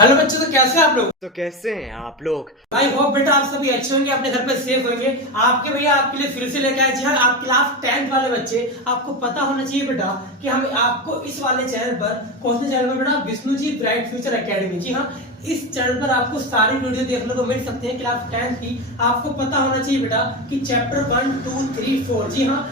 Hello बच्चों, तो कैसे हैं आप लोग। तो कैसे हैं आप लोग? आई होप बेटा आप सभी अच्छे होंगे, अपने घर पे सेफ होंगे। आपके भैया आपके लिए फिर से लेके आए। जी हाँ, आप क्लास 10th वाले बच्चे, आपको पता होना चाहिए बेटा कि हम आपको इस वाले चैनल पर, कौन से चैनल पर बेटा, Vishnu ji bright future academy. जी हाँ, इस चैनल पर आपको सारी वीडियो देखने को मिल सकते हैं क्लास 10th की। आपको पता होना चाहिए बेटा कि चैप्टर 1, 2, 3, 4, जी हाँ,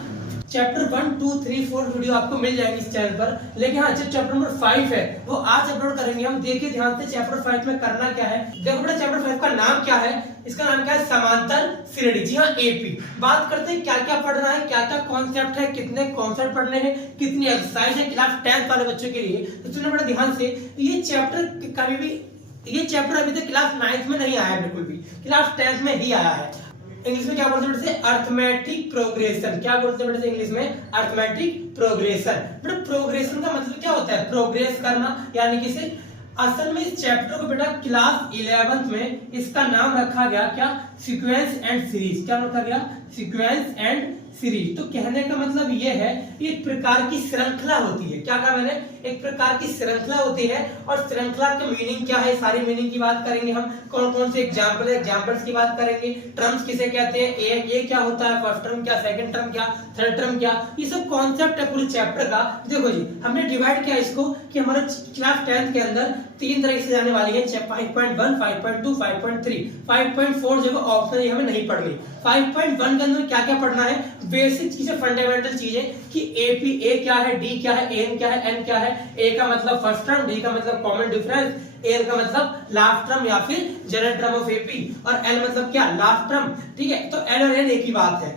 चैप्टर 1, 2, 3, 4 वीडियो आपको मिल जाएगी इस चैनल पर। लेकिन हाँ, जो चैप्टर नंबर 5 है वो आज अपलोड करेंगे हम। देखिए ध्यान से चैप्टर 5 में करना क्या है। देखो बेटा, चैप्टर 5 का नाम क्या है। इसका नाम क्या है, समांतर श्रेणी। जी हाँ, एपी। बात करते हैं क्या क्या पढ़ना है, क्या क्या कॉन्सेप्ट है, कितने कॉन्सेप्ट पढ़ने हैं, कितनी एक्सरसाइज है क्लास 10th वाले बच्चों के लिए। तो सुनो बेटा ध्यान से, ये चैप्टर अभी तक क्लास 9th में नहीं आया है, बिल्कुल भी क्लास 10th में ही आया है। इंग्लिश में क्या बोलते हैं बेटे, अर्थमेटिक प्रोग्रेशन। क्या बोलते हैं बेटे इंग्लिश में, अर्थमेटिक प्रोग्रेशन। बेटा प्रोग्रेशन का मतलब क्या होता है, प्रोग्रेस करना, यानी कि से असल में इस चैप्टर को बेटा क्लास 11th में इसका नाम रखा गया क्या, सीक्वेंस एंड सीरीज। क्या रखा गया, सीक्वेंस एंड सीरीज। तो कहने का मतलब ये है, एक प्रकार की श्रृंखला होती है। क्या कहा मैंने, एक प्रकार की श्रृंखला होती है। और श्रृंखला का मीनिंग क्या है, सारी मीनिंग की बात करेंगे हम। कौन कौन से एग्जाम्पल है, एग्जाम्पल्स की बात करेंगे। टर्म्स किसे कहते हैं, ए क्या होता है, फर्स्ट टर्म क्या, सेकंड टर्म क्या, थर्ड टर्म क्या, ये सब कॉन्सेप्ट है पूरे चैप्टर का। देखो जी, हमने डिवाइड किया इसको कि हमारे क्लास 10th के अंदर 3 तरह से जाने वाली है, 5.1, 5.2, 5.3। 5.4 जो ऑप्शन है हमें नहीं पढ़नी। 5.1 के अंदर क्या क्या पढ़ना है, बेसिक चीजें, फंडामेंटल चीजें कि एपी, ए क्या है, डी क्या है, एन क्या है, एन क्या है। ए का मतलब फर्स्ट टर्म, डी का मतलब कॉमन डिफरेंस, एन का मतलब लास्ट टर्म या फिर जनरल टर्म ऑफ एपी, और एल मतलब क्या, लास्ट टर्म। ठीक है, तो एल और एन एक ही बात है।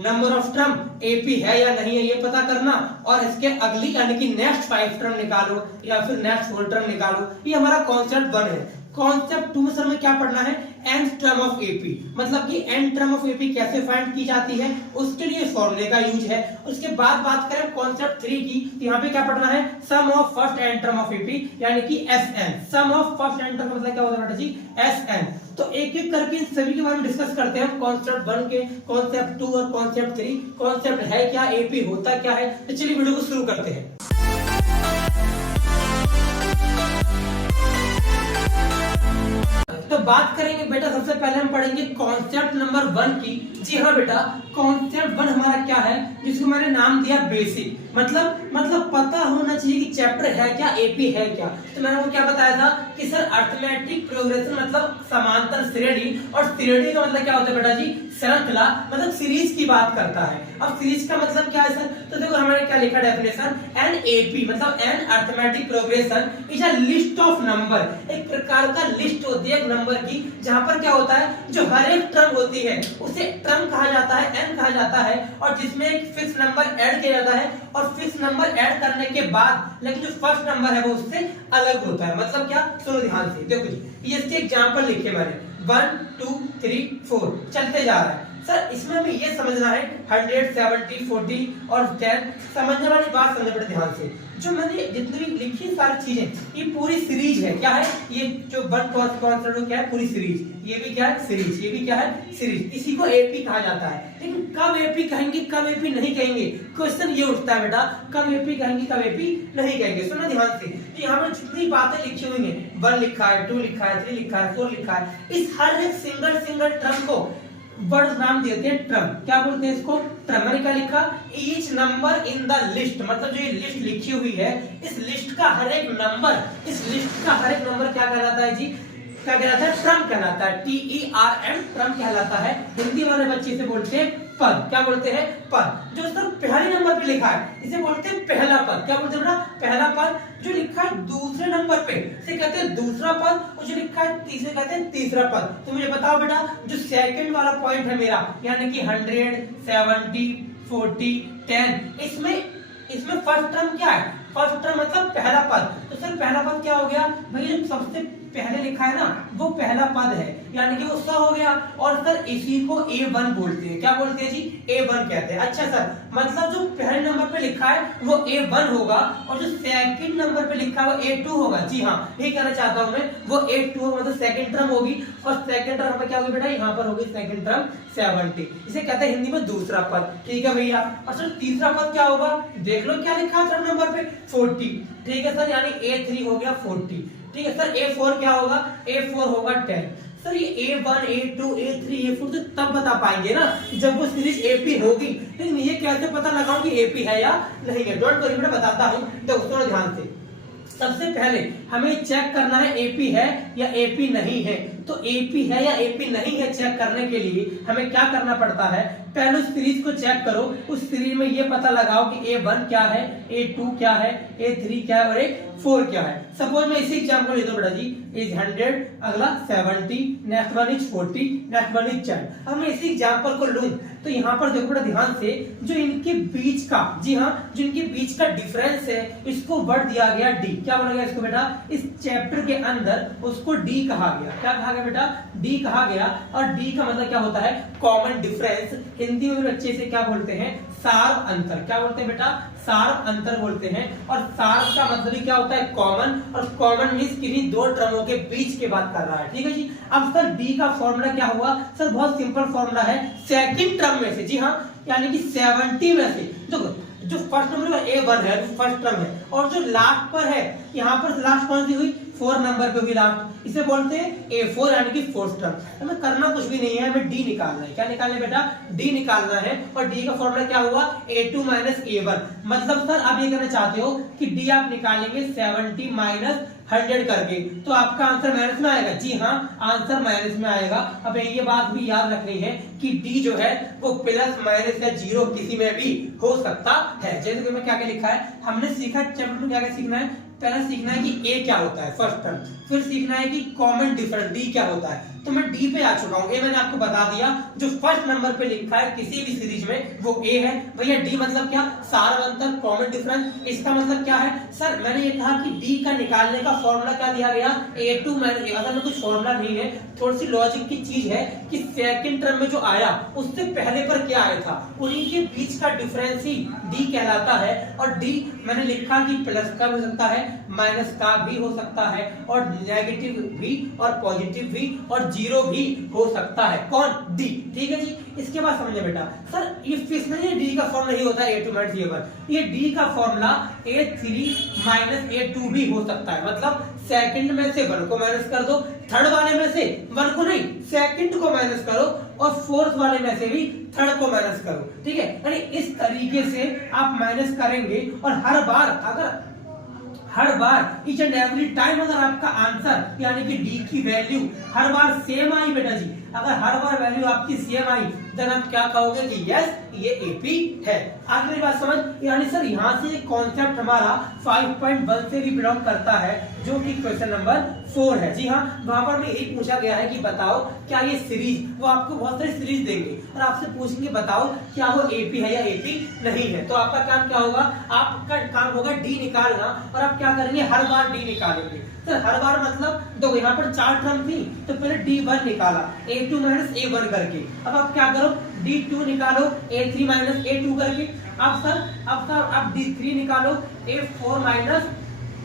नंबर ऑफ टर्म एपी है या नहीं है ये पता करना, और इसके अगली यानी कि नेक्स्ट 5 टर्म निकालो या फिर नेक्स्ट 4 टर्म निकालो। ये हमारा कॉन्सेप्ट 1 है। कॉन्सेप्ट 2 में सर में क्या पढ़ना है, nth टर्म ऑफ एपी, मतलब कि nth टर्म ऑफ एपी कैसे फाइंड की जाती है, उसके लिए फॉर्मूले का यूज है। उसके बाद बात करें कॉन्सेप्ट 3 की, तो यहाँ पे क्या पढ़ना है, sum of first n term of AP, यानी कि S n. Sum of first n term मतलब क्या होता है बेटा जी, एसएन। तो एक एक करके इन सभी के बारे में डिस्कस करते हैं कॉन्सेप्ट 1 के, कॉन्सेप्ट 2 और कॉन्सेप्ट 3। कॉन्सेप्ट है क्या, एपी होता क्या है। तो चलिए वीडियो को शुरू करते हैं। तो बात करेंगे बेटा, सबसे पहले हम पढ़ेंगे कॉन्सेप्ट नंबर 1 की। जी हाँ बेटा, कॉन्सेप्ट 1 हमारा क्या है, जिसको मैंने नाम दिया बेसिक। मतलब पता होना चाहिए कि चैप्टर है क्या, एपी है क्या। तो मैंने वो क्या बताया था कि सर अर्थमेटिक प्रोग्रेशन मतलब समांतर श्रेणी, और श्रेणी का मतलब क्या होता है बेटा जी, श्रृंखला, मतलब सीरीज की बात करता है। अब सीरीज का मतलब क्या है सर, तो देखो हमारे क्या लिखा डेफिनेशन, एन एपी मतलब an arithmetic progression is a list of number. एक प्रकार का लिस्ट होती है नंबर की, जहां पर क्या होता है, जो हर एक टर्म होती है उसे टर्म कहा जाता है, एन कहा जाता है, और जिसमें एक फिक्स नंबर ऐड किया जाता है, और फिक्स नंबर ऐड करने के बाद लेकिन जो फर्स्ट नंबर है वो उससे अलग होता है। मतलब क्या, सुनो ध्यान से, देखो जी, ये इसके एग्जांपल लिखे मैंने, 1, 2, 3, 4 चलते जा रहा है। सर इसमें हमें ये समझना है 100, 70, 40 और 10। समझने वाली बात समझ बेटा ध्यान से, जो मैंने जितनी भी लिखी सारी चीजें, ये पूरी सीरीज है। क्या है ये, जो 1 कॉन्सेप्ट क्या है, पूरी सीरीज। ये भी क्या है, सीरीज। ये भी क्या है, सीरीज। इसी को एपी कहा जाता है। लेकिन कब एपी कहेंगे, कब एपी नहीं कहेंगे, क्वेश्चन ये उठता है बेटा, कब एपी कहेंगे, कब एपी नहीं कहेंगे। सुनो ध्यान से, तो यहाँ पर जितनी बातें लिखी हुई है, 1 लिखा है, 2 लिखा है, 3 लिखा है, 4 लिखा है, इस हर एक सिंगल टर्म को वर्ड नाम देते हैं ट्रम। क्या बोलते हैं इसको, ट्रम। मैंने क्या लिखा, each number in the list, मतलब जो ये लिस्ट लिखी हुई है, इस लिस्ट का हर एक नंबर, इस लिस्ट का हर एक नंबर क्या कहलाता है जी, क्या कहलाता है, ट्रम कहलाता है। TERM ट्रम कहलाता है। हिंदी वाले बच्चे से बोलते हैं पद। क्या बोलते हैं, पद। जो सर पहले नंबर पे लिखा है इसे बोलते हैं पहला पद। क्या बोलते हैं बेटा, पहला पद। जो लिखा है दूसरे नंबर पे इसे कहते हैं दूसरा पद, और जो लिखा है तीसरे कहते हैं तीसरा पद। तो मुझे बताओ बेटा, जो सेकंड वाला पॉइंट है मेरा, यानी कि 100, 70, 40, 10, इसमें फर्स्ट टर्म क्या है, फर्स्ट टर्म मतलब पहला पद। तो सर पहला पद क्या हो गया भैया, सबसे पहले लिखा है ना वो पहला पद है, यानी कि वो स हो गया। और सर इसी को A1 बोलते हैं। क्या बोलते हैं जी, A1 कहते हैं। अच्छा सर, मतलब जो पहले नंबर पे लिखा है वो A1 होगा, और जो सेकंड नंबर पे लिखा है वो A2 होगा। जी हाँ, यही कहना चाहता हूं मैं, वो A2 होगा, मतलब सेकंड टर्म होगी। और सेकंड टर्म पे क्या होगी बेटा, यहाँ पर होगी सेकंड टर्म 70। इसे कहते हैं हिंदी में दूसरा पद। ठीक है भैया। और सर तीसरा पद क्या होगा, देख लो क्या लिखा है थर्ड नंबर पे, 40। ठीक है सर, यानी A3 हो गया 40। ठीक है सर A4 क्या होगा, A4 होगा 10। सर ये A1 A2 A3 A4 तो तब बता पाएंगे ना जब वो सीरीज AP होगी, लेकिन ये कैसे पता लगाऊं कि AP है या नहीं है। डोंट वरी, मैं बताता हूं, देखो सुनो ध्यान से। सबसे पहले हमें चेक करना है AP है या AP नहीं है। तो AP है या AP नहीं है चेक करने के लिए हमें क्या करना पड़ता है, पहले उस सीरीज को चेक करो, उस सीरीज में ये पता लगाओ कि A1 क्या है, A2 क्या है, A3 क्या है और A4 क्या है। सपोज मैं इसी एग्जांपल ले दो बेटा जी, इज 100, अगला 70, next one is 40, next one is 10। अब मैं इसी एग्जांपल को लूं तो यहाँ पर देखो बेटा ध्यान से, जो इनके बीच का, जी हाँ, जो इनके बीच का डिफरेंस है इसको वर्ड दिया गया D। क्या बोला गया इसको बेटा, इस चैप्टर के अंदर उसको D कहा गया। क्या कहा गया बेटा, D कहा गया। और D का मतलब क्या होता है, कॉमन डिफरेंस। हिंदी में बच्चे से क्या बोलते हैं, सार अंतर। क्या बोलते हैं बेटा, सार अंतर बोलते हैं। और सार का मतलब ही क्या होता है, कॉमन। और कॉमन मींस किन्हीं दो टर्मों के बीच की बात कर रहा है। ठीक है जी। अब सर D का फॉर्मूला क्या हुआ, सर बहुत सिंपल फॉर्मूला है, सेकंड टर्म में से, जी हाँ, यानी कि 70 में से जो फर्स्ट नंबर है A1 है, फर्स्ट टर्म है, और जो लास्ट पर है, यहाँ पर लास्ट कौन सी हुई, 4 नंबर पे हुई लास्ट, इसे बोलते हैं A4 यानी कि फोर्थ टर्म। हमें करना कुछ भी नहीं है, हमें D निकालना है। क्या निकालना है बेटा, D निकालना है। और D का फॉर्मूला क्या हुआ, A2 माइनस A1। मतलब सर आप ये कहना चाहते हो कि D आप निकालेंगे 70 माइनस 100 करके, तो आपका आंसर माइनस में आएगा। जी हाँ, आंसर माइनस में आएगा। अब ये बात भी याद रखनी है कि D जो है वो प्लस माइनस या जीरो किसी में भी हो सकता है। जैसे कि मैं क्या क्या लिखा है, हमने सीखा चैप्टर में क्या क्या सीखना है, पहले सीखना है कि A क्या होता है फर्स्ट टर्म, फिर सीखना है कि कॉमन डिफरेंस D क्या होता है। तो मैं D पे आ चुका हूँ। A मैंने आपको बता दिया, जो फर्स्ट नंबर पे लिखा है किसी भी सीरीज में वो A है। भैया D मतलब क्या, सार अंतर, कॉमन डिफरेंस। इसका मतलब क्या है सर, मैंने ये कहा कि D का निकालने का फॉर्मूला क्या दिया गया, A2 माइनस। असल में कुछ फॉर्मूला नहीं है, थोड़ी सी लॉजिक की चीज है कि सेकंड टर्म में जो आया उससे पहले पर क्या आया था, उन्हीं के बीच का डिफरेंस ही D कहलाता है। और D मैंने लिखा कि प्लस का भी हो सकता है, माइनस का भी हो सकता है, और नेगेटिव भी और पॉजिटिव भी और जीरो भी हो सकता है। कौन, D। ठीक है जी। इसके बाद समझे बेटा, सर ये फिक्स नहीं है, D का फॉर्मूला ही होता है A2 माइनस A1। ये D का फॉर्मूला A3 माइनस A2 भी हो सकता है। मतलब सेकंड में से 1 को माइनस कर दो, थर्ड वाले में से 1 को नहीं, सेकंड को माइनस करो, और फोर्थ वाले में से भी थर्ड को माइनस करो। ठीक है, यानी इस तरीके से आप माइनस करेंगे। और हर बार ईच एंड एवरी टाइम अगर आपका आंसर यानी कि D की वैल्यू हर बार सेम आई बेटा जी, अगर हर बार वैल्यू आपकी सेम आई, देन आप क्या कहोगे कि यस ये AP है। आगे मेरी बात समझ, यानी सर यहाँ से कॉन्सेप्ट हमारा 5.1 से भी बिलोंग करता है, जो कि क्वेश्चन नंबर 4 है। जी हाँ, वहां पर में यही पूछा गया है कि बताओ क्या ये सीरीज, वो आपको बहुत सारी सीरीज देंगे और आपसे पूछेंगे बताओ क्या वो AP है या AP नहीं है। तो आपका काम क्या होगा, आपका काम होगा D निकालना, और आप क्या करेंगे, हर बार D निकालेंगे। सर हर बार मतलब देखो यहाँ पर 4 टर्म थी, तो पहले D1 निकाला A2 माइनस A1 करके। अब आप क्या करो, D2 निकालो A3 माइनस A2 करके। अब D3 निकालो A4 माइनस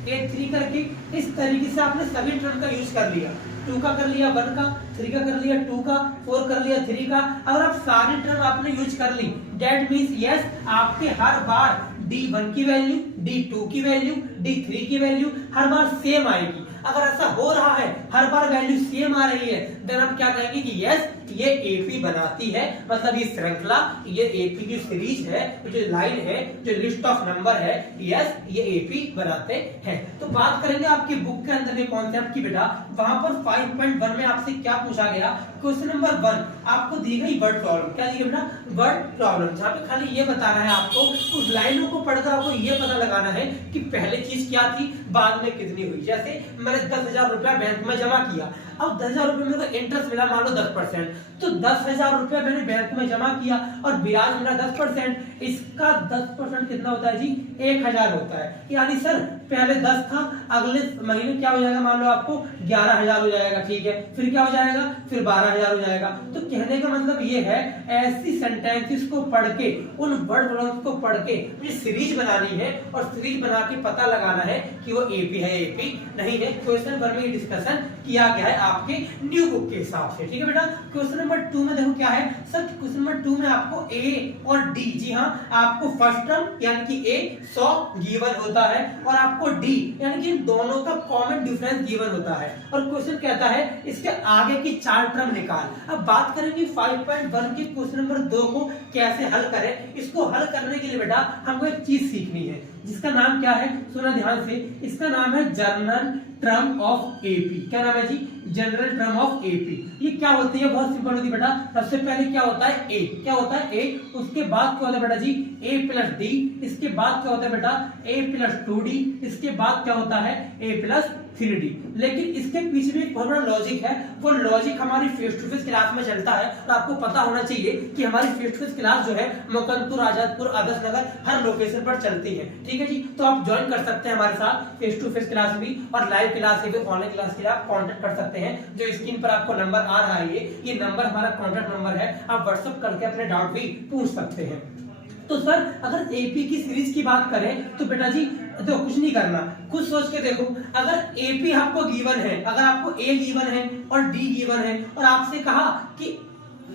A3 करके। इस तरीके से आपने सभी टर्म का यूज कर लिया, 2 का कर लिया, 1 का, 3 का कर लिया, 2 का, 4 कर लिया, 3 का। अगर आप सारी टर्म आपने यूज कर ली, डेट मीन्स यस आपके हर बार D1 की वैल्यू, D2 की वैल्यू, D3 की वैल्यू हर बार सेम आएगी। अगर ऐसा हो रहा है, हर बार वैल्यू सेम आ रही है, देन हम क्या कहेंगे कि यस ये AP बनाती है। मतलब ये श्रृंखला, ये AP की सीरीज है, जो लाइन है, जो लिस्ट ऑफ नंबर है, यस ये AP बनाते हैं। तो बात करेंगे आपकी बुक के अंदर के कॉन्सेप्ट की बेटा। वहां पर 5.1 में आपसे क्या पूछा गया, क्वेश्चन नंबर 1 आपको दी गई वर्ड प्रॉब्लम। क्या दी गई बेटा, वर्ड प्रॉब्लम, जहाँ पे खाली ये बताना है आपको, उस लाइनों को पढ़कर आपको ये पता लगाना है कि पहले चीज क्या थी, बाद में कितनी हुई। जैसे मैंने 10,000 रुपया बैंक में जमा किया, अब 10,000 रुपए मेरे को इंटरेस्ट मिला मान लो 10%, तो 10,000 रुपया मैंने बैंक में जमा किया और ब्याज मिला 10%, इसका 10% कितना होता है जी, 1,000 होता है। यानी सर पहले 10 था, अगले महीने क्या हो जाएगा, मान लो आपको 11,000 हो जाएगा। ठीक है, फिर क्या हो जाएगा, फिर 12,000 हो जाएगा। तो कहने का मतलब ये है, ऐसी सेंटेंसेस को पढ़ के, उन वर्ड प्रॉब्लम्स को पढ़ के मुझे सीरीज बनानी है, और सीरीज बना के पता लगाना है कि वो AP है AP नहीं है। क्वेश्चन नंबर में डिस्कशन किया गया है आपके न्यू बुक के हिसाब से। ठीक है बेटा, क्वेश्चन नंबर 2 में देखो क्या है सर, क्वेश्चन नंबर 2 में आपको A और D, जी हाँ, आपको फर्स्ट टर्म यानी कि A 100 गिवन होता है, और आपको आपको डी, यानी कि इन दोनों का कॉमन डिफरेंस गिवन होता है और क्वेश्चन कहता है इसके आगे की 4 टर्म निकाल। अब बात करेंगे 5.1 के क्वेश्चन नंबर 2 को कैसे हल करें। इसको हल करने के लिए बेटा हमको एक चीज सीखनी है जिसका नाम क्या है, सुना ध्यान से, इसका नाम है जनरल टर्म ऑफ एपी। क्या नाम है जी, जनरल टर्म ऑफ एपी। ये क्या होती है, बहुत सिंपल होती है बेटा। सबसे पहले क्या होता है ए, क्या होता है ए, उसके बाद क्या होता है बेटा जी ए प्लस डी, इसके बाद क्या होता है बेटा ए प्लस 2d, इसके बाद क्या होता है ए प्लस 3d। लेकिन इसके पीछे भी एक बहुत बड़ा लॉजिक है, वो लॉजिक हमारी फेस टू फेस क्लास में चलता है और आपको पता होना चाहिए कि हमारी फेस टू फेस क्लास जो है मुकंदपुर, आजादपुर, आदर्श नगर हर लोकेशन पर चलती है। ठीक है जी, तो आप ज्वाइन कर सकते हैं हमारे साथ फेस टू फेस क्लास भी, और लाइव क्लास से भी ऑनलाइन क्लास के लिए आप कांटेक्ट कर सकते हैं। जो स्क्रीन पर आपको नंबर आ रहा है ये नंबर हमारा कांटेक्ट नंबर है, आप व्हाट्सएप करके अपने डाउट भी पूछ सकते हैं। तो सर अगर एपी की सीरीज की बात करें तो बेटा जी तो कुछ नहीं करना, खुद सोच के देखो। अगर एपी आपको गिवन है, अगर आपको ए गिवन है और डी गिवन है और आपसे कहा कि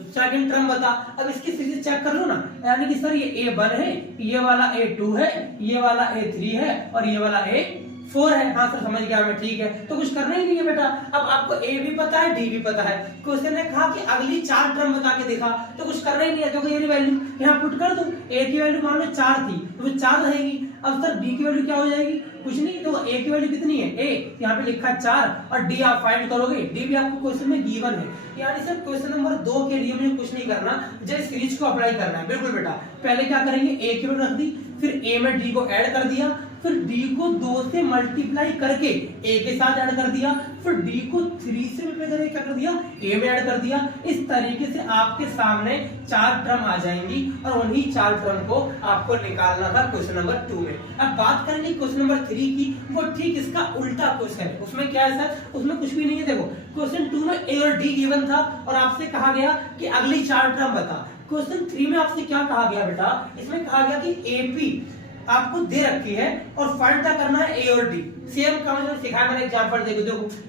सेकंड टर्म बता, अब इसकी सीरीज चेक कर लो ना, यानी कि सर ये A1 है, ये वाला A2 है, ये वाला A3 है और ये वाला A4 है। हाँ सर समझ गया मैं, ठीक है। तो कुछ करना ही नहीं है बेटा। अब आपको ए भी पता है, डी भी पता है। क्वेश्चन ने कहा कि अगली 4 टर्म बता के दिखा, तो कुछ करना ही नहीं है, क्योंकि ये वैल्यू यहाँ पुट कर दूं। ए की वैल्यू मान लो 4 थी तो वो 4 रहेगी। अब सर डी की वैल्यू क्या हो जाएगी, कुछ नहीं, तो ए की वैल्यू कितनी है ए, यहाँ पे लिखा 4 और डी आप फाइंड करोगे, डी भी आपको क्वेश्चन में गिवन है। यानी सर क्वेश्चन नंबर 2 के लिए मुझे कुछ नहीं करना, जस्ट सीरीज को अप्लाई करना है। बिल्कुल बेटा, पहले क्या करेंगे ए की वैल्यू रख दी, फिर ए में डी को ऐड कर दिया, फिर डी को 2 से मल्टीप्लाई करके ए के साथ ऐड कर दिया, फिर डी को 3 से मल्टीप्लाई करके क्या कर दिया ए में ऐड कर दिया। इस तरीके से आपके सामने 4 टर्म आ जाएंगी और उन्हीं 4 टर्म को आपको निकालना था क्वेश्चन नंबर 2 में। अब बात करेंगे क्वेश्चन नंबर 3 की, वो ठीक इसका उल्टा क्वेश्चन है। उसमें क्या है सर, उसमें कुछ भी नहीं है। देखो क्वेश्चन 2 में ए और डी गिवन था और आपसे कहा गया कि अगली 4 टर्म बता। क्वेश्चन 3 में आपसे क्या कहा गया बेटा, इसमें कहा गया कि एपी आपको दे रखी है और फाइंड करना है ए और डी। सेम काम जो सिखाया मैंने एग्जांपल देखो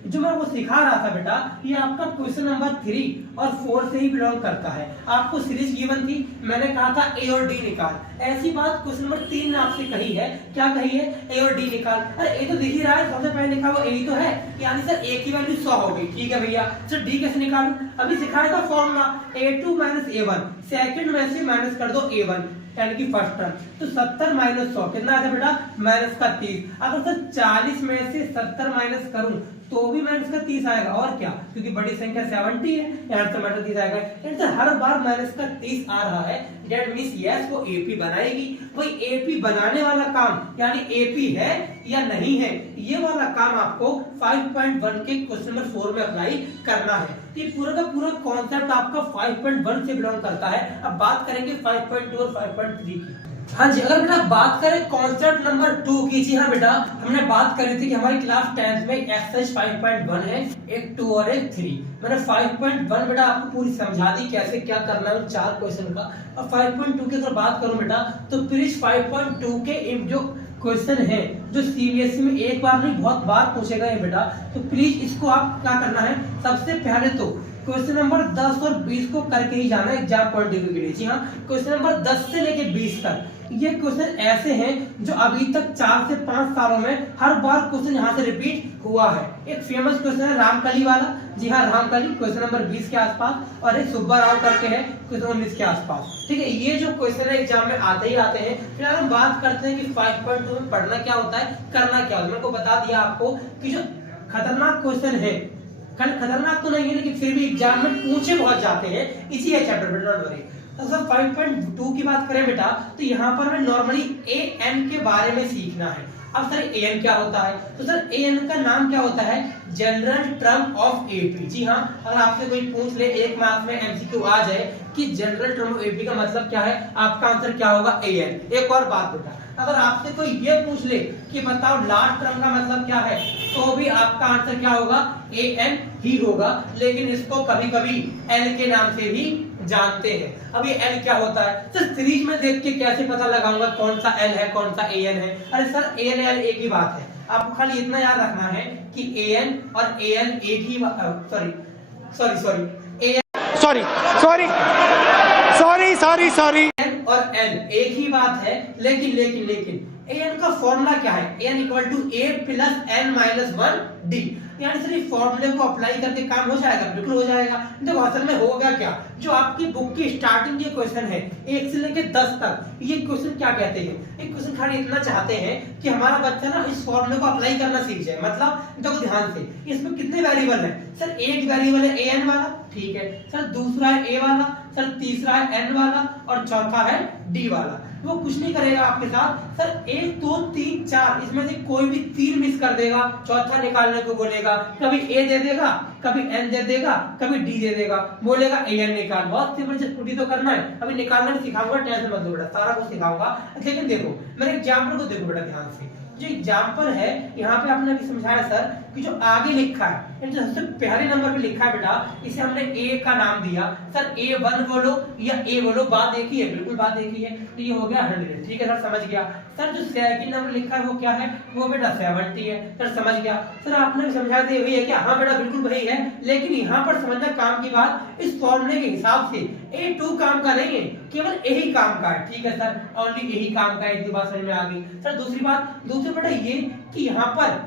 जो मैं वो सिखा रहा था बेटा, ये आपका क्वेश्चन नंबर 3 और 4 से ही बिलोंग करता है। आपको सीरीज गिवन थी, मैंने कहा था ए और डी निकाल। ऐसी बात क्वेश्चन नंबर 3 ने आपसे कही है, क्या कही है, ए और डी निकाल। अरे ए तो दिख ही रहा है, सबसे पहले लिखा हुआ ए तो है, यानी सर ए की वैल्यू 100 होगी। ठीक है भैया, सर डी कैसे निकालूं, अभी सिखाया था फॉर्मूला A2 - A1, सेकंड में से माइनस कर दो A1 यानी कि फर्स्ट टर्म, तो 70 - 100 कितना आता है बेटा माइनस का 30। अगर सर 40 में से 70 माइनस करूं तो भी माइनस का 30 आएगा, और क्या, क्योंकि बड़ी संख्या 70 है, यहाँ से माइनस 30 आएगा। यानी हर बार माइनस का 30 आ रहा है, डेट मींस यस वो एपी बनाएगी। वही एपी बनाने वाला काम यानी एपी है या नहीं है, ये वाला काम आपको 5.1 के क्वेश्चन नंबर 4 में अप्लाई करना है। ये पूरा का पूरा कॉन्सेप्ट आपका 5.1 से बिलोंग करता है। अब बात करेंगे 5.2 और 5.3 की। हाँ जी, अगर बेटा बात करें कॉन्सेप्ट नंबर 2 की, जी हाँ बेटा हमने बात करी थी कि हमारी क्लास 10th में एक्सरसाइज 5.1 है, एक 2 और एक 3। मैंने 5.1 बेटा आपको पूरी समझा दी कैसे क्या करना है 4 क्वेश्चन का। अब 5.2 की अगर बात करूं बेटा तो प्लीज 5.2 के जो क्वेश्चन है जो सीबीएसई में एक बार नहीं बहुत बार पूछेगा ये बेटा, तो प्लीज इसको आप क्या करना है, सबसे पहले तो क्वेश्चन नंबर 10 और 20 को करके ही जाना है एग्जाम पॉइंट ऑफ व्यू के लिए। जी हाँ, क्वेश्चन नंबर 10 से लेके 20 तक ये क्वेश्चन ऐसे हैं जो अभी तक 4 से 5 सालों में हर बार क्वेश्चन यहाँ से रिपीट हुआ है। एक फेमस क्वेश्चन है रामकली वाला, जी हाँ रामकली, क्वेश्चन नंबर 20 के आसपास, और एक सुब्बा राव करके है क्वेश्चन 19 के आसपास। ठीक है, ये जो क्वेश्चन है एग्जाम में आते ही आते हैं। फिर हम बात करते हैं कि 5.2 में पढ़ना क्या होता है, करना क्या होता है। मैंने को बता दिया आपको कि जो खतरनाक क्वेश्चन है, खतरनाक तो नहीं है लेकिन फिर भी एग्जाम में पूछे बहुत जाते हैं, इसी है चैप्टर में, डोंट वरी। तो सर 5.2 की बात करें बेटा तो यहाँ पर हमें नॉर्मली एएन के बारे में सीखना है। अब सर एएन क्या होता है, तो सर एएन का नाम क्या होता है, जनरल टर्म ऑफ एपी। जी हाँ, अगर आपसे कोई पूछ ले एक मार्क्स में एमसीक्यू आ जाए कि जनरल टर्म ऑफ एपी का मतलब क्या है, आपका आंसर क्या होगा, एएन। एक और बात बेटा, अगर आपसे कोई ये पूछ ले कि बताओ लास्ट टर्म का मतलब क्या है, तो भी आपका आंसर क्या होगा, एएन ही होगा। लेकिन इसको कभी कभी एल के नाम से भी जानते हैं। अब ये एल क्या होता है, सर सीरीज में देख के कैसे पता लगाऊंगा कौन सा एल है कौन सा एएन है। अरे सर एएन एल एक ही बात है, आपको खाली इतना याद रखना है कि एएन और एएल एक ही सॉरी और एल एक ही बात है। लेकिन an का फॉर्मूला क्या है, an equal to a plus n minus 1 d। यानी सिर्फ फॉर्मूले को अप्लाई करके काम हो जाएगा, बिल्कुल हो जाएगा। देखो असल में होगा क्या, जो आपकी बुक की स्टार्टिंग ये क्वेश्चन है 1 से लेके 10 तक, ये क्वेश्चन क्या कहते हैं, एक क्वेश्चन खाली इतना चाहते हैं कि हमारा बच्चा ना इस फॉर्मूले को अप्लाई करना सीख जाए। मतलब देखो ध्यान से, इसमें कितने वेरिएबल है सर, एक वेरिएबल है an वाला, ठीक है सर, दूसरा है a वाला सर, तीसरा है n वाला और चौथा है d वाला। वो कुछ नहीं करेगा आपके साथ सर, 1 2 3 4 इसमें से कोई भी 3 मिस कर देगा, चौथा निकालने को बोलेगा, कभी a दे देगा, कभी n दे देगा, कभी d दे देगा, बोलेगा an निकाल। बहुत सिंपल, जस्ट पुटी तो करना है, अभी निकालना नहीं सिखाऊंगा, टेंशन मत लो बेटा, सारा कुछ सिखाऊंगा। लेकिन देखो मेरे एग्जाम्पल को देखो बेटा ध्यान से, जो एग्जाम्पल है यहाँ पे आपने अभी समझाया सर कि जो आगे लिखा है, जो सबसे पहले नंबर पे लिखा है बेटा, इसे हमने a का नाम दिया सर, a1 बोलो या a बोलो, बात एक ही है, बिल्कुल बात एक ही है। तो ये हो गया 100, ठीक है सर, समझ गया सर। जो सेकंड नंबर लिखा है वो क्या है, वो बेटा 70 है सर, समझ गया सर। आपने भी समझा दिया वही है क्या, हाँ बेटा बिल्कुल वही है, लेकिन यहाँ पर समझना काम की बात, इस फॉर्मूले के हिसाब से a2 काम का नहीं है, केवल यही काम का है, ठीक है सर, ओनली यही काम का है। इतनी बात समझ में आ गई सर। दूसरी बेटा ये कि यहाँ पर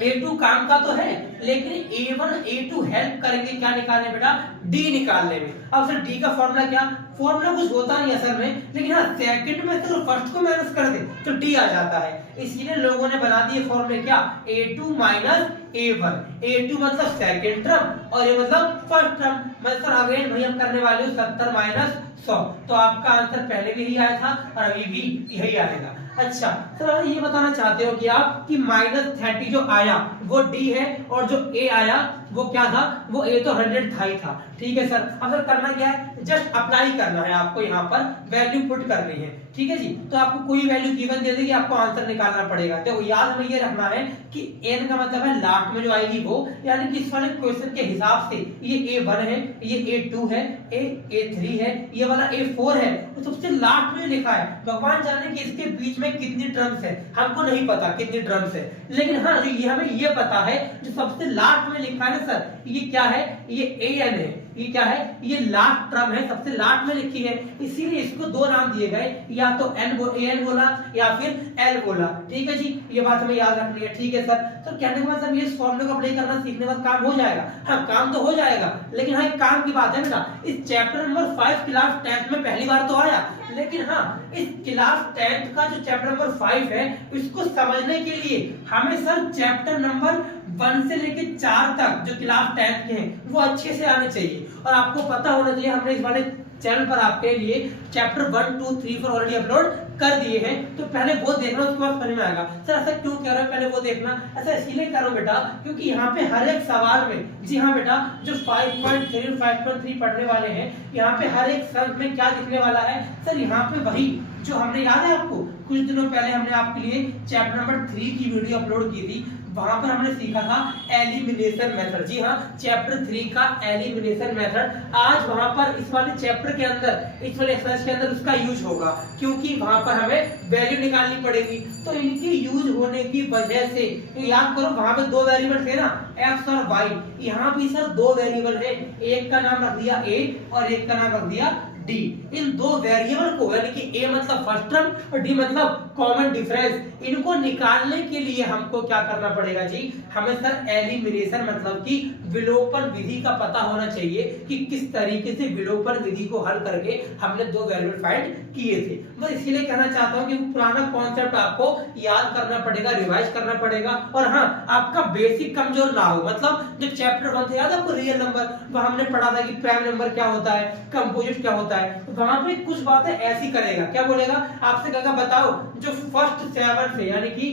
A2 काम का तो है, लेकिन A1 A2 हेल्प करेंगे क्या निकालने बेटा, D निकालने में। अब सर D का फॉर्मूला क्या, फॉर्मूला कुछ होता नहीं असल में, लेकिन हाँ सेकंड में तो फर्स्ट को माइनस कर दे तो D आ जाता है। इसीलिए लोगों ने बना दिए फॉर्मूले क्या, A2 माइनस A1। A2 मतलब सेकंड टर्म और A मतलब फर्स्ट टर्म। मैं सर अगेन भाई हम करने वाले हूँ 70 माइनस 100, तो आपका आंसर पहले भी यही आया था और अभी भी यही आएगा। अच्छा सर ये बताना चाहते हो कि आप कि -30 जो आया वो D है और जो A आया वो क्या था, वो A तो 100 था ही था, ठीक है सर। अब सर करना क्या है, जस्ट अप्लाई करना है आपको, यहाँ पर वैल्यू पुट करनी है, ठीक है जी। तो आपको कोई वैल्यू गिवन दे देगी, आपको आंसर निकालना पड़ेगा। देखो याद में ये रखना है कि n का मतलब है लास्ट में जो आएगी वो, यानी कि इस वाले क्वेश्चन के हिसाब से ये A1 है, ये A2 है, A3 है, ये वाला A4 है, तो सबसे लास्ट में लिखा है। भगवान जाने कि इसके बीच में कितनी टर्म्स है, हमको नहीं पता कितनी टर्म्स है, लेकिन हाँ ये हमें ये पता है जो सबसे लास्ट में लिखा है ना सर, ये क्या है, ये an है, ये क्या है, ये लास्ट टर्म है, सबसे लास्ट में लिखी है, इसीलिए इसको दो नाम दिए गए, या तो an बोला या फिर l बोला, ठीक है जी। ये बात हमें याद रखनी है, ठीक है सर। तो कहने का मतलब ये इस फॉर्मूले को अप्लाई करना सीखने के बाद काम हो जाएगा, हाँ काम तो हो जाएगा, लेकिन हाँ एक काम की बात है बेटा, इस चैप्टर नंबर 5 क्लास 10th में पहली बार तो आया, लेकिन हाँ इस क्लास 10th का जो चैप्टर नंबर 5 है इसको समझने के लिए हमें सर चैप्टर नंबर 1 से लेके 4 तक जो क्लास 10th के हैं वो अच्छे से आने चाहिए। और आपको पता होना चाहिए हमने इस वाले चैनल पर आपके लिए चैप्टर 1 2 3 4 ऑलरेडी अपलोड कर दिए हैं, तो पहले वो देखना, उसके बाद समझ में आएगा। सर ऐसा क्यों कह रहे हो पहले वो देखना, ऐसा इसलिए कह रहा हूं बेटा क्योंकि यहाँ पे हर एक सवाल में, जी हाँ बेटा, जो 5.3 और 5.3 पढ़ने वाले हैं, यहाँ पे हर एक सवाल में क्या दिखने वाला है सर, यहाँ पे वही जो हमने, याद है आपको कुछ दिनों पहले हमने आपके लिए चैप्टर नंबर 3 की वीडियो अपलोड की थी, वहां पर हमने सीखा था एलिमिनेशन मेथड। जी हाँ, चैप्टर 3 का एलिमिनेशन मेथड आज वहां पर इस वाले चैप्टर के अंदर, इस वाले एक्सरसाइज के अंदर उसका यूज होगा, क्योंकि वहां पर हमें वैल्यू निकालनी पड़ेगी। तो इनके यूज होने की वजह से याद करो, वहां पे दो वेरिएबल थे ना, एक्स और वाई, यहाँ भी सर दो वेरिएबल है, एक का नाम रख दिया ए और एक का नाम रख दिया डी। इन दो वेरिएबल को, यानी कि ए मतलब फर्स्ट टर्म और डी मतलब कॉमन डिफरेंस, इनको निकालने के लिए हमको क्या करना पड़ेगा जी, हमें सर एलिमिनेशन मतलब कि विलोपन विधि का पता होना चाहिए कि किस तरीके से विलोपन विधि को हल करके हमने दो वेरिएबल फाइंड किए थे। मैं इसीलिए कहना चाहता हूं कि पुराना कॉन्सेप्ट आपको याद करना पड़ेगा, रिवाइज करना पड़ेगा, और हाँ आपका बेसिक कमजोर ना हो। मतलब जो चैप्टर 1 था याद है आपको, रियल नंबर, वह हमने पढ़ा था कि प्राइम नंबर क्या होता है, कंपोजिट क्या होता है, तो वहां पे कुछ बातें ऐसी करेगा, क्या बोलेगा आपसे, कहेगा बताओ जो फर्स्ट 7 से, यानी कि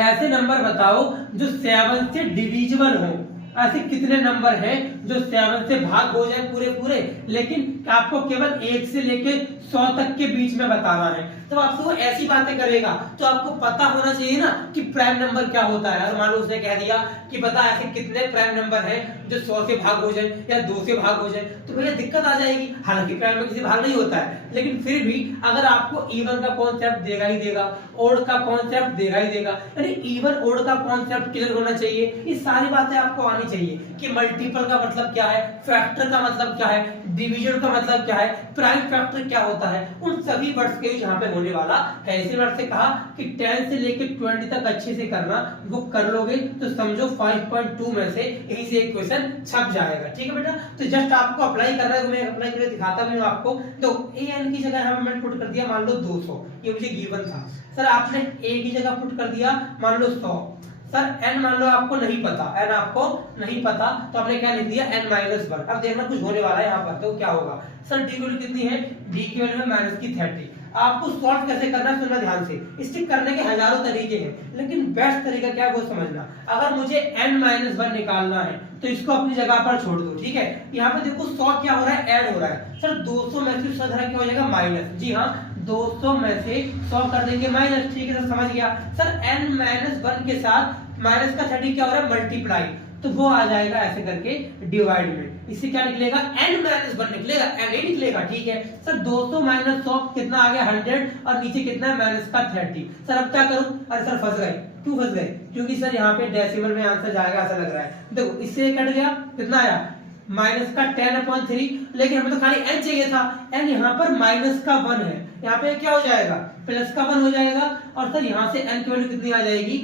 ऐसे नंबर बताओ जो 7 से डिविजिबल हो, ऐसे कितने नंबर हैं जो 7 से भाग हो जाए पूरे पूरे, लेकिन आपको केवल 1 से लेके 100 तक के बीच में बताना है। तो आपसे वो ऐसी बातें करेगा, तो आपको पता होना चाहिए ना कि प्राइम नंबर क्या होता है। और मान लो उसने कह दिया कि बता ऐसे कितने प्राइम नंबर हैं जो 100 से भाग हो जाए या 2 से भाग हो जाए, तो भैया दिक्कत आ जाएगी। हालांकि प्राइम में किसी भाग नहीं होता है, लेकिन फिर भी अगर आपको इवन का कॉन्सेप्ट देगा ही देगा, ओड का कॉन्सेप्ट देगा ही देगा, यानी इवन ओड का कॉन्सेप्ट क्लियर होना चाहिए। ये सारी बातें आपको आनी चाहिए कि मल्टीपल का मतलब क्या है, फैक्टर का मतलब क्या है, डिवीजन का मतलब क्या है, प्राइम फैक्टर क्या होता है, उन सभी वर्ड्स के यहाँ पे होने वाला है। इसी मैंने आपसे कहा कि 10 से लेके 20 तक अच्छे से करना, वो कर लोगे तो समझो 5.2 में से यही से एक क्वेश्चन छप जाएगा। ठीक है बेटा, तो जस्ट आपको अप्लाई करना है, मैं अप्लाई करके दिखाता भी हूं आपको। तो an की जगह यहाँ पे मैंने पुट कर दिया मान लो 200, ये मुझे गिवन था। सर आपने a की जगह पुट कर दिया मान लो 100। सर n मान लो आपको नहीं पता, n आपको नहीं पता, तो आपने क्या लिख दिया n-1। अब देखना कुछ होने वाला है यहाँ पर, तो क्या होगा। सर d की वैल्यू कितनी है, d की वैल्यू है माइनस की 30। आपको सॉल्व कैसे करना है सुनना ध्यान से। इसके करने के हजारों तरीके हैं, लेकिन बेस्ट तरीका क्या है वो समझना। अगर मुझे n-1 निकालना है तो इसको अपनी जगह पर छोड़ दो। ठीक है, यहाँ पे देखो 100 क्या हो रहा है, ऐड हो रहा है। सर 200 में से 100 क्या हो जाएगा, माइनस। जी हाँ, 200 में से 100 कर देंगे माइनस। ठीक है सर, समझ गया। सर n-1 के साथ माइनस का 30 क्या हो रहा है, मल्टीप्लाई, तो वो आ जाएगा ऐसे करके डिवाइड में। इससे क्या निकलेगा, n-1 निकलेगा, n ही निकलेगा। ठीक है सर, 200 माइनस 100 कितना आ गया, 100, और नीचे कितना है, माइनस का 30। सर अब क्या करूं, अरे सर फंस गए। क्यों फंस गए, क्योंकि सर यहाँ पे डेसिमल में आंसर जाएगा ऐसा लग रहा है। देखो इससे कट गया, कितना आया, माइनस का 10/3, लेकिन हमें तो खाली n चाहिए था। n यहाँ पर माइनस का 1 है, यहाँ पे क्या हो जाएगा, प्लस का 1 हो जाएगा। और सर यहाँ से n की वैल्यू कितनी आ जाएगी,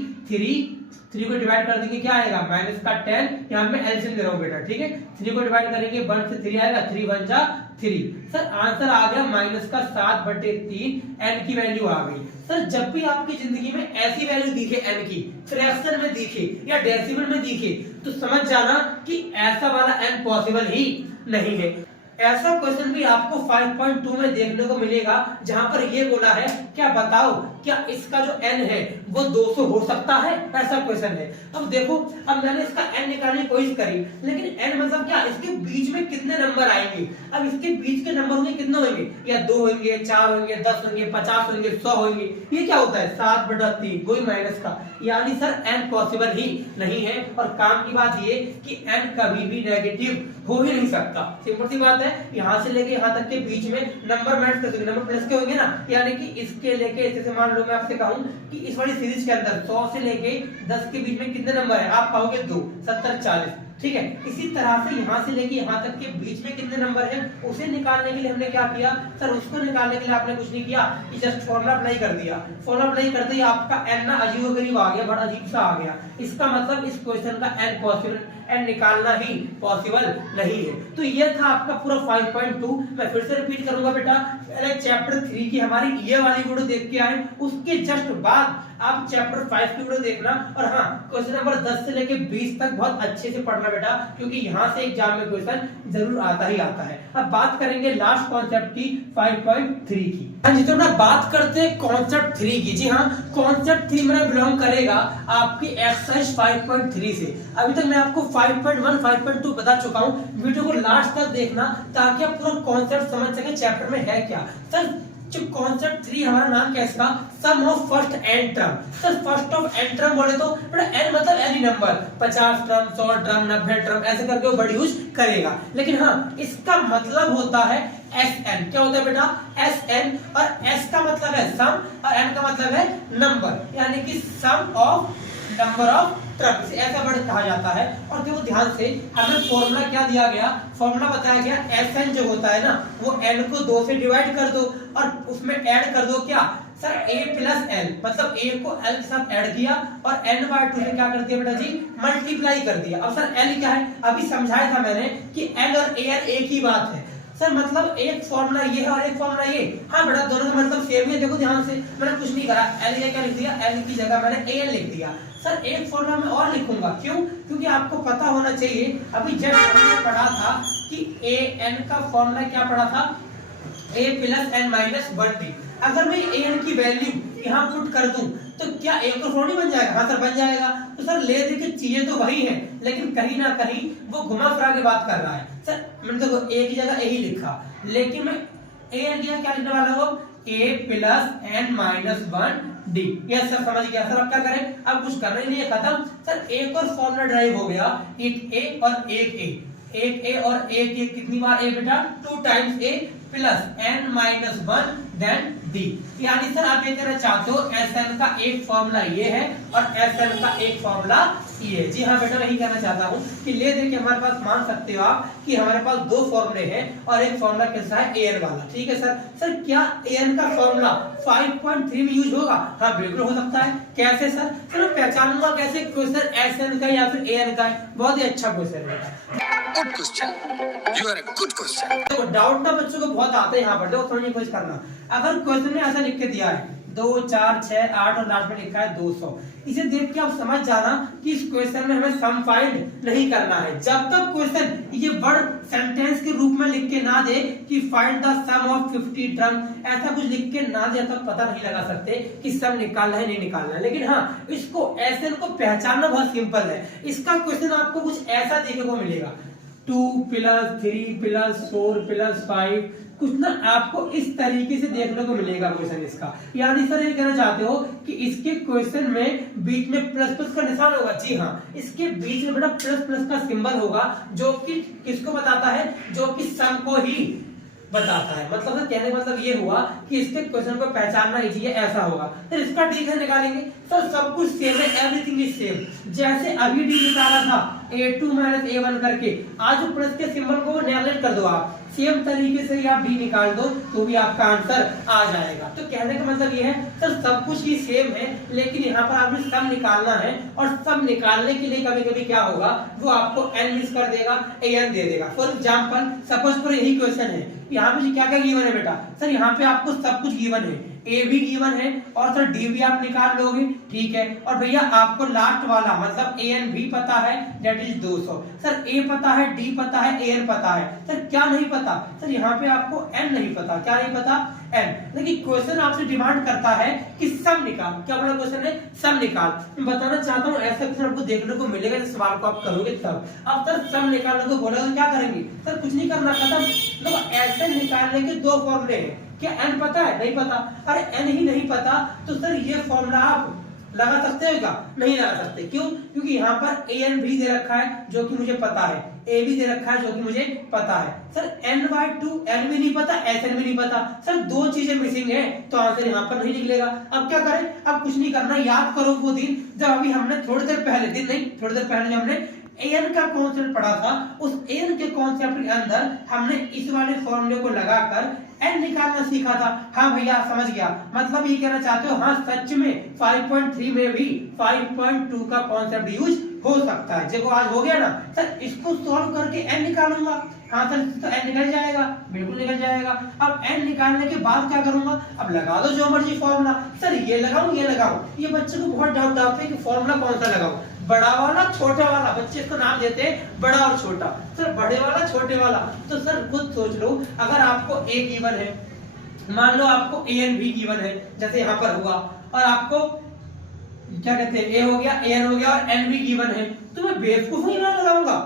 3 को डिवाइड कर देंगे क्या आएगा, माइनस का 10। यहाँ पे एलसीएम दे रहा हूँ बेटा। ठीक है, 3 को डिवाइड करेंगे 1 से 3 आएगा, 3 1 जा 3। सर आंसर आ गया माइनस का 7/3, n की वैल्यू आ गई। सर जब भी आपकी जिंदगी में ऐसी वैल्यू दिखे n की, फ्रैक्शन में दिखे या डेसिमल में दिखे, तो समझ जाना कि ऐसा वाला n पॉसिबल ही नहीं है। ऐसा क्वेश्चन भी आपको 5.2 में देखने को मिलेगा, जहां पर ये बोला है क्या बताओ, क्या इसका जो n है वो 200 हो सकता है, ऐसा क्वेश्चन है। अब देखो, अब मैंने इसका n निकालने की कोशिश करी, लेकिन n मतलब क्या, इसके बीच में कितने नंबर आएंगे। अब इसके बीच के नंबर होंगे कितने होंगे, या 2 होंगे, 4 होंगे, 10 होंगे, 50 होंगे, 100 होंगे। ये क्या होता है, 7/3, वही माइनस का, यानी सर n पॉसिबल ही नहीं है। और काम की बात ये कि n कभी भी नेगेटिव हो ही नहीं सकता, सिंपल सी बात है। यहाँ से लेके यहाँ तक के बीच में नंबर मैच कर सकते, नंबर प्लस के होंगे ना, यानी कि इसके लेके जैसे मान लो मैं आपसे कहूं कि इस वाली सीरीज के अंदर 100 से लेके 10 के बीच में कितने नंबर है, आप पाओगे 2, 70, 40। ठीक है, इसी तरह से यहाँ से लेके यहाँ तक के बीच में कितने नंबर हैं, उसे निकालने के लिए हमने क्या किया सर, उसको निकालने के लिए आपने कुछ नहीं किया कि जस्ट फॉर्मूला अप्लाई कर दिया। फॉर्मूला अप्लाई करते ही आपका n ना अजीबोगरीब आ गया, बड़ा अजीब सा आ गया। इसका मतलब इस क्वेश्चन का n पॉसिबल, n निकालना ही पॉसिबल नहीं है। तो ये था आपका पूरा 5.2। मैं फिर से रिपीट करूंगा बेटा, पहले चैप्टर 3 की हमारी ये वाली वीडियो देख के आए, उसके जस्ट बाद आप चैप्टर 5 की वीडियो देखना। और हाँ, क्वेश्चन नंबर 10 से लेके 20 तक बहुत अच्छे से पढ़ना बेटा, क्योंकि यहाँ से एग्जाम में क्वेश्चन जरूर आता ही आता है। अब बात करेंगे लास्ट कॉन्सेप्ट की 5.3 की। हाँ जी, तो ना बात करते हैं कॉन्सेप्ट 3 की। जी हाँ, कॉन्सेप्ट 3 मेरा बिलोंग करेगा आपकी एक्सरसाइज 5.3 से। अभी तक मैं आपको 5.1, 5.2 बता चुका हूँ। वीडियो को लास्ट तक देखना ताकि आप पूरा कॉन्सेप्ट समझ सके चैप्टर में है क्या। सर जो कॉन्सेप्ट 3 हमारा नाम क्या है इसका, sum of first n term. Sir first of n term बोले तो एन मतलब any number, 50 term, 100 term, 90 term, ऐसे करके वो वर्ड यूज करेगा। लेकिन हाँ, इसका मतलब होता है Sn। क्या होता है बेटा, Sn, और S का मतलब है सम और n का मतलब है नंबर, यानी कि सम ऑफ नंबर ऑफ टर्म, इसे ऐसा वर्ड कहा जाता है। और देखो ध्यान से, हमें फॉर्मूला क्या दिया गया, फॉर्मूला बताया गया Sn जो होता है ना, वो n को 2 से डिवाइड कर दो और उसमें ऐड कर दो क्या सर, a प्लस l, मतलब a को l के साथ ऐड किया और n/2 से क्या कर दिया बेटा जी, मल्टीप्लाई कर दिया। अब सर l क्या है, अभी समझाया था मैंने कि l और an एक ही बात है। सर मतलब एक फॉर्मूला ये है और एक फॉर्मूला ये, हाँ बेटा दोनों का मतलब सेम है। देखो ध्यान से, मैंने कुछ नहीं करा, एल क्या लिख दिया, एल की जगह मैंने एन लिख दिया। सर एक फॉर्मूला मैं और लिखूंगा, क्यों, क्योंकि आपको पता होना चाहिए, अभी जब हमने पढ़ा था कि ए एन का फॉर्मूला क्या पढ़ा था, a plus n minus 1d। अगर मैं an की वैल्यू यहाँ पुट कर दूं तो क्या a को फोड़ बन जाएगा, हाँ सर बन जाएगा। तो सर ले देखिए चीजें तो वही हैं, लेकिन कहीं ना कहीं वो घुमा फिरा के बात कर रहा है। सर मैंने देखो a की जगह a ही लिखा, लेकिन मैं a की जगह क्या लिखने वाला हूँ, a plus n minus 1d। Yes sir समझ गया। सर अब क्या करें, अब कुछ करना ही नहीं है, खत्म। सर एक और फॉर्मूला ड्राइव हो गया, एक a और एक a, एक a और एक a, कितनी बार a बेटा, 2 times a plus n minus 1 then d। यानी सर आप ये कहना चाहते हो Sn का एक फॉर्मूला ये है और Sn का एक फॉर्मूला ये जी हाँ बेटा, मैं यही कहना चाहता हूँ कि ले दे के हमारे पास मान सकते हो आप कि हमारे पास दो फॉर्मूले हैं और एक फॉर्मूला कैसा है an वाला। ठीक है सर। सर क्या an का फॉर्मूला 5.3 में यूज होगा? हाँ बिल्कुल हो सकता है। कैसे सर? सर मैं पहचानूंगा कैसे क्वेश्चन SN का या फिर an का है? बहुत ही अच्छा क्वेश्चन है बेटा। Good question, you are a good question. देखो डाउट ना बच्चों को बहुत आते हैं यहाँ पर, देखो थोड़ी कोशिश करना। अगर क्वेश्चन में ऐसा लिख के दिया है 2 4 6 8 और लास्ट में लिखा है 200, इसे देख के आप समझ जाना कि इस क्वेश्चन में हमें सम फाइंड नहीं करना है। जब तक क्वेश्चन ये वर्ड सेंटेंस के रूप में लिख के ना दे कि find the sum of 50 drum, ऐसा कुछ लिख के ना दे तब पता नहीं लगा सकते कि सम निकालना है नहीं निकालना है। लेकिन हाँ, इसको ऐसे को पहचानना बहुत सिंपल है। इसका क्वेश्चन आपको कुछ ऐसा देखने को मिलेगा 2 + 3 + 4 + 5, कुछ ना आपको इस तरीके से देखने को मिलेगा क्वेश्चन इसका। यानी सर ये कहना चाहते हो कि इसके क्वेश्चन में बीच में प्लस प्लस का निशान होगा? जी हाँ, इसके बीच में बेटा प्लस प्लस का सिंबल होगा जो कि किसको बताता है? जो कि सम को ही बताता है। मतलब सर कहने का मतलब ये हुआ कि इसके क्वेश्चन को पहचानना इजी है, ऐसा होगा। फिर इसका डी कैसे निकालेंगे? सर सब कुछ सेम है, एवरीथिंग इज सेम। जैसे अभी डी निकाला था a2 - a1 करके, आज प्लस के सिंबल को नेगलेक्ट कर दो आप, सेम तरीके से ही आप डी निकाल दो तो भी आपका आंसर आ जाएगा। तो कहने का मतलब ये है सर सब कुछ ही सेम है, लेकिन यहाँ पर आपने सम निकालना है और सम निकालने के लिए कभी कभी क्या होगा, वो आपको n मिस कर देगा, an दे देगा। फॉर एग्जाम्पल सपोज पर यही क्वेश्चन है, यहाँ पे क्या क्या गिवन है बेटा? सर यहाँ पे आपको सब कुछ गिवन है, ए भी गिवन है और सर डी भी आप निकाल लोगे। ठीक है। और भैया आपको लास्ट वाला मतलब an भी पता है, दैट इज 200। सर a पता है, d पता है, an पता है, सर क्या नहीं पता? सर यहाँ पे आपको n नहीं पता। क्या नहीं पता? n। लेकिन क्वेश्चन आपसे डिमांड करता है कि सम निकाल। क्या बोला क्वेश्चन है? सम निकाल। मैं बताना चाहता हूँ ऐसा क्वेश्चन आपको देखने को मिलेगा जब सवाल को आप करोगे तब। अब सर सम निकालने को बोला तो क्या करेंगे? सर कुछ नहीं करना, खत्म। देखो ऐसे निकालने के दो फॉर्मूले हैं। क्या n पता है? नहीं पता। अरे n ही नहीं पता तो सर ये फॉर्मूला आप लगा सकते हो क्या? नहीं लगा सकते। क्यों? क्योंकि यहाँ पर an भी दे रखा है जो कि मुझे पता है, a भी दे रखा है जो कि मुझे पता है। सर n/2 n भी नहीं पता, sn भी नहीं पता। सर दो चीजें मिसिंग है तो आंसर यहाँ पर नहीं निकलेगा। अब क्या करें? अब कुछ नहीं करना, याद करो वो दिन जब अभी हमने थोड़ी देर पहले, दिन नहीं थोड़ी देर पहले जब हमने an का कॉन्सेप्ट पढ़ा था, उस an के कॉन्सेप्ट के अंदर हमने इस वाले फॉर्मूले को लगाकर n निकालना सीखा था। हाँ भैया समझ गया, मतलब ये कहना चाहते हो हाँ सच में 5.3 में भी 5.2 का कॉन्सेप्ट यूज हो सकता है। देखो आज हो गया ना सर, इसको सॉल्व करके n निकालूंगा। हाँ सर तो n निकल जाएगा, बिल्कुल निकल जाएगा। अब n निकालने के बाद क्या करूंगा? अब लगा दो जो मर्जी फॉर्मूला। सर ये लगाऊं ये लगाऊं, ये बच्चे को बहुत डाउट आते हैं कि फॉर्मूला कौन सा लगाऊं, बड़ा वाला छोटा वाला। बच्चे इसको नाम देते हैं बड़ा और छोटा। सर बड़े वाला छोटे वाला, तो सर खुद सोच लो अगर आपको a गिवन है, मान लो आपको an भी गिवन है जैसे यहाँ पर हुआ, और आपको क्या कहते हैं a हो गया, an हो गया और n भी गिवन है, तो मैं बेवकूफ नहीं लगाऊंगा,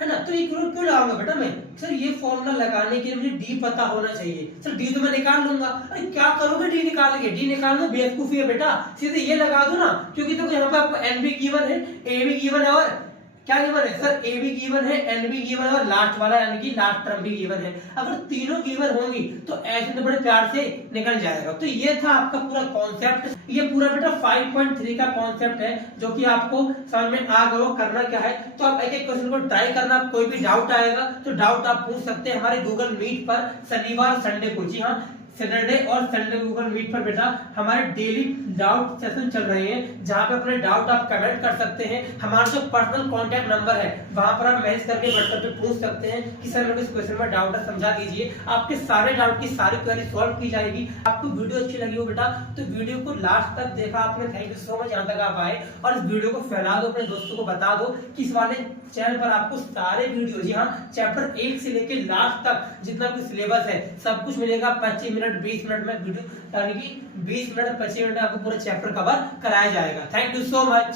है ना? तो ये क्यों लगाऊंगा बेटा मैं? सर ये फॉर्मूला लगाने के लिए मुझे डी पता होना चाहिए। सर डी तो मैं निकाल लूंगा। अरे क्या करोगे डी निकाल के? डी निकालना बेवकूफी है बेटा, सीधे ये लगा दो ना, क्योंकि तो यहाँ पे आपको एन भी गिवन है, ए भी गिवन है और क्या गिवन है? सर ए भी गिवन है, एन भी गिवन है और लास्ट वाला यानी कि लास्ट टर्म भी गिवन है। अगर तीनों गिवन होंगी तो ऐसे तो बड़े प्यार से निकल जाएगा। तो ये था आपका पूरा कॉन्सेप्ट। ये पूरा बेटा 5.3 का कॉन्सेप्ट है जो कि आपको समझ में आ गया। करना क्या है तो आप एक एक क्वेश्चन को ट्राई करना। कोई भी डाउट आएगा तो डाउट आप पूछ सकते हैं हमारे गूगल मीट पर शनिवार संडे को। जी हाँ, सैटरडे और संडे गूगल मीट पर बेटा हमारे डेली डाउट सेशन चल रहे हैं, जहां पे अपने डाउट आप कमेंट कर सकते हैं। हमारा जो पर्सनल कांटेक्ट नंबर है वहां पर आप मैसेज करके व्हाट्सएप पे पूछ सकते हैं कि सर मेरे को इस क्वेश्चन में डाउट है, समझा दीजिए। आपके सारे डाउट की सारी क्वेरी सॉल्व की जाएगी। आपको वीडियो अच्छी लगी हो बेटा तो वीडियो को लास्ट तक देखा आपने, थैंक यू सो मच यहाँ तक आप आए। और इस वीडियो को फैला दो, अपने दोस्तों को बता दो कि इस वाले चैनल पर आपको सारे वीडियो, जी हाँ, चैप्टर 1 से लेके लास्ट तक जितना भी सिलेबस है सब कुछ मिलेगा। 25 मिनट 20 मिनट में वीडियो, यानी कि 20 मिनट 25 मिनट में आपको पूरा चैप्टर कवर कराया जाएगा। Thank you so much.